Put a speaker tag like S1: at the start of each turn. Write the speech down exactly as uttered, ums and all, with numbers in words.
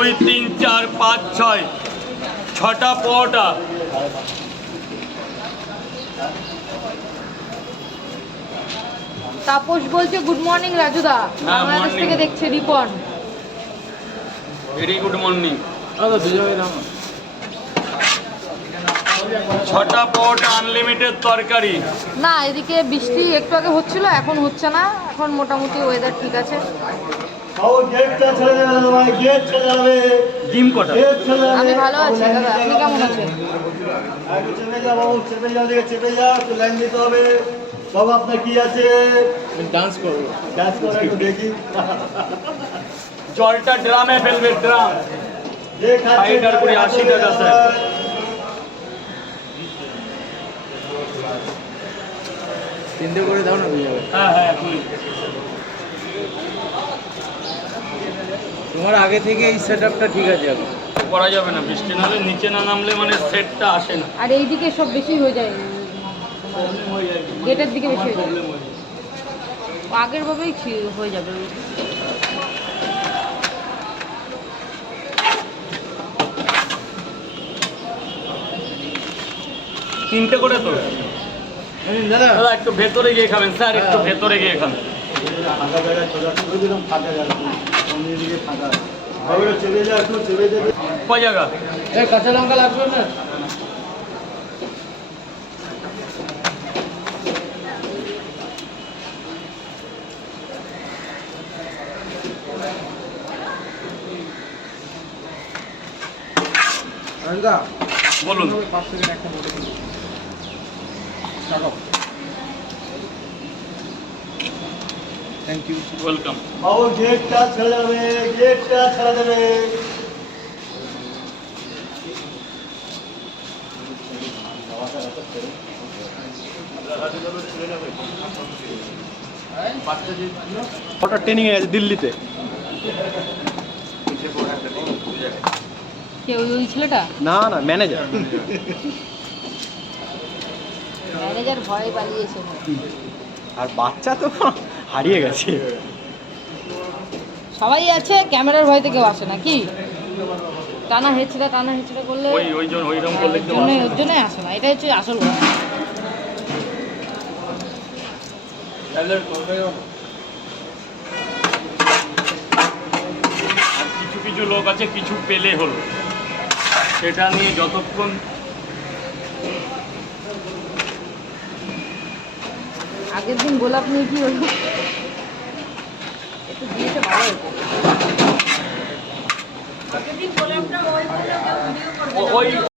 S1: দুই তিন চার পাঁচ ছয় ছটা পরোটা।
S2: তাপস বলছে গুড মর্নিং রাজুদা,
S1: হ্যাঁ,
S2: বাংলাদেশ
S1: morning।
S2: থেকে দেখছে রিপন।
S1: Very good morning. ছটা পরোটা, আনলিমিটেড তরকারি।
S2: না এদিকে বৃষ্টি একটু আগে হচ্ছিল, এখন হচ্ছে না, এখন মোটামুটি ওয়েদার ঠিক আছে।
S1: ডিম কটা?
S2: আমি ভালো আছি দাদা, আপনি কেমন আছেন?
S3: চেপে যা বাবু, চেপে যাও, দিকে চেপে যা, একটু লাইন দিতে হবে। বাবু আপনার কি আছে?
S4: ডান্স করবো।
S3: ডান্স করে একটু দেখি।
S1: জলটা ড্রামে ফেলবে, ড্রাম।
S3: যে খাচ্ছে
S1: ষাট আর কুড়ি, আশি টাকা স্যার।
S4: তিনটে করে দাও না, দিয়ে যাবে।
S1: হ্যাঁ হ্যাঁ এখনই।
S4: তোমার আগে থেকে এই সেট আপটা ঠিক আছে এখন।
S1: করা যাবে না, বৃষ্টি নাহলে নিচে না নামলে মানে সেটটা আসে না।
S2: আর এইদিকে সব বেশি হয়ে যায়, গেটের দিকে বেশি হয়ে যায়।
S1: প্রবলেম হয়ে যায়।
S2: আগের ভাবেই খি- হয়ে যাবে।
S1: তিনটে করে তো
S4: দাদা
S1: দাদা একটু ভেতরে গিয়ে খাবেন স্যার, একটু ভেতরে গিয়ে খাবেন।
S3: ফাঁকা জায়গায় চলে আসুন, ওই দিলাম ফাঁকা জায়গা, অন্য দিকে ফাঁকা। বাবু একটু চেপে যা, একটু চেপে যাবে।
S1: কয় জায়গা?
S4: এই কাঁচা লঙ্কা লাগবে না?
S1: বলুন।
S4: Thank you.
S1: ওয়েলকাম।
S3: বাবু গেটটা ছেড়ে যাবে, গেটটা ছেড়ে দেবে।
S5: ওটা ট্রেনিং এ আছে দিল্লিতে।
S2: কে ওই ওই ছেলেটা?
S5: না না ম্যানেজার।
S2: ম্যানেজার ভয়ে পালিয়েছে।
S5: আর বাচ্চা তো হারিয়ে গেছে।
S2: সবাই আছে, ক্যামেরার ভয়তে কেউ আসে না কি? টানা হেঁচড়া টানা হেঁচড়া করলে
S1: ওই ওই জন্য ওইরকম করলে
S2: ওর
S1: কেউ
S2: জন্য
S1: আসে না।
S2: ওর জন্যই আসে না, এটা হচ্ছে আসল কথা।
S1: আর কিছু কিছু লোক আছে কিছু পেলে হলো, সেটা নিয়ে যতক্ষণ
S2: আগের দিন গোলাপ নিয়ে কি হলো? একটু দিয়েছে ভালো হতো।
S1: ও- ওই